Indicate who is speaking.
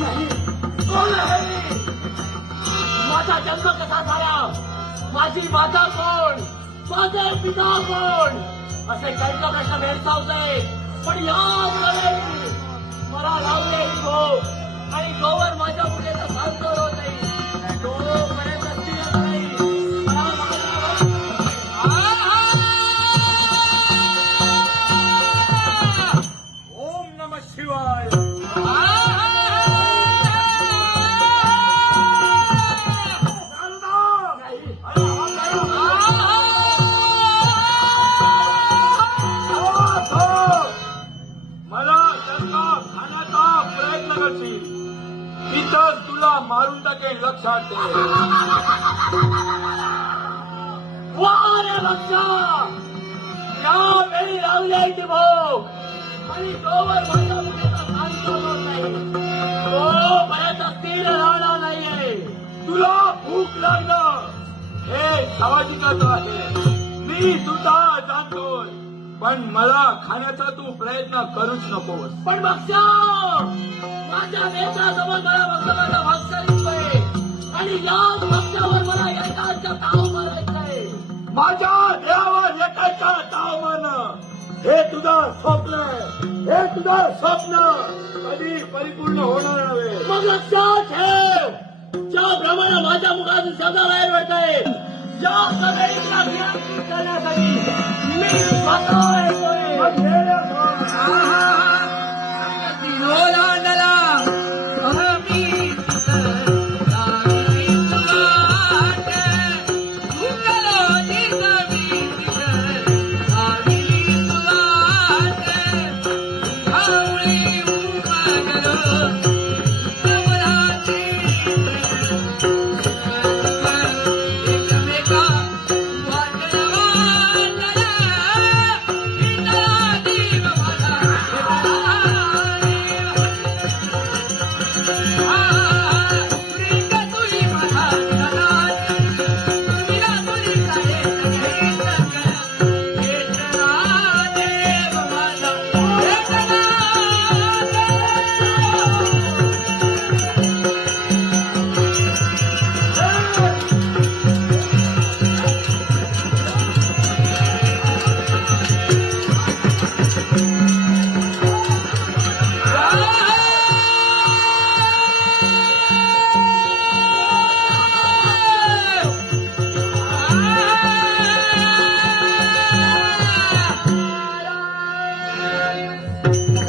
Speaker 1: कोण आहे माझा जन्म कसा झाला? माझी माता कोण? माझे पिता कोण? असे कैक प्रश्न भेडसावतय पण याद नाही मला लावले गो आणि गोवर माझ्या पुढे तर शांत होत नाही.
Speaker 2: ओम नम शिवाय. तिथं तुला मारून टाकेल लक्षात ठेव
Speaker 1: वारे लक्षा! यावेळी लावले भाऊ. आणि तोवर माझ्या स्थिर राहणार नाहीये.
Speaker 2: तुला भूक लागलं हे सामाजिकच आहे. मी सुद्धा जाणतोय. पण मला खाण्याचा तू प्रयत्न करूच नकोस.
Speaker 1: पण बक्षा माझ्या नेत्रासमोर मला भक्ष दिसतोय आणि याच भक्ष्यावर मला एकाचा ताव मारायचंय.
Speaker 2: माझ्या देवावर एकाचा तावमान हे तुझं स्वप्न. हे तुझं स्वप्न कधी परिपूर्ण होणार नव्हे
Speaker 1: मग लक्षात ठेव. ज्या प्रमाणे माझ्या मुखातून शब्द बाहेर पडत आहे ज्या सगळीला ज्ञान करण्यासाठी मी स्वतः येतोय
Speaker 2: Thank
Speaker 1: you.